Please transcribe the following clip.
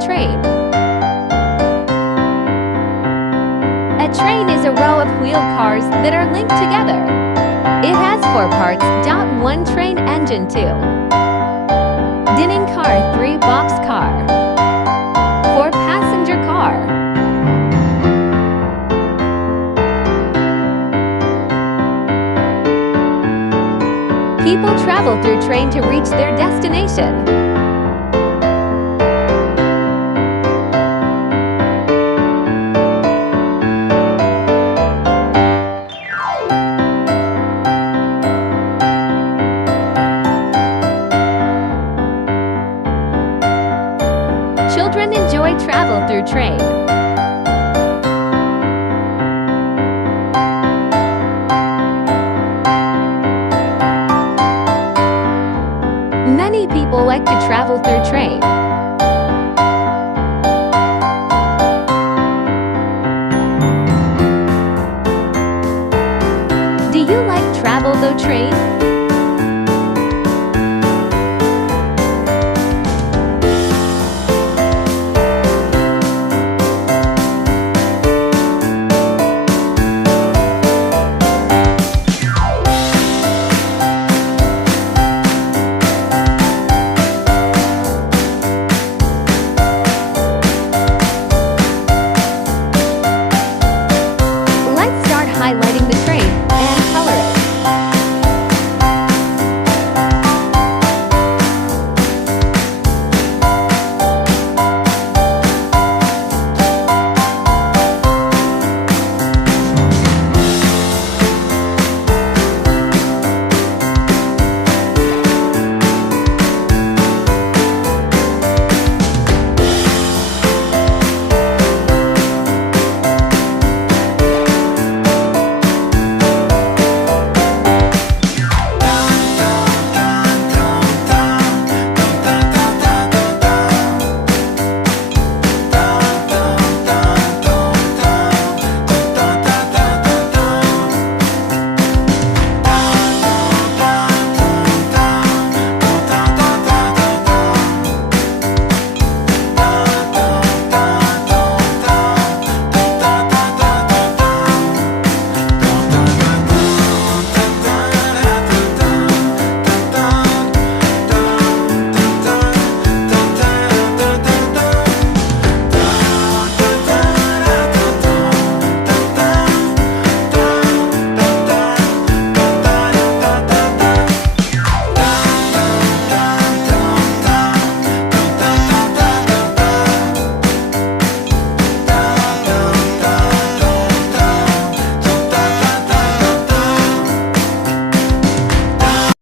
train? A train is a row of wheeled cars that are linked together. It has 4 parts. 1 train engine. 2 dining car. 3 box car. 4 passenger car. People travel through train to reach their destination. Children enjoy travel through train. Many people like to travel through train. Do you like travel through train? Highlighting the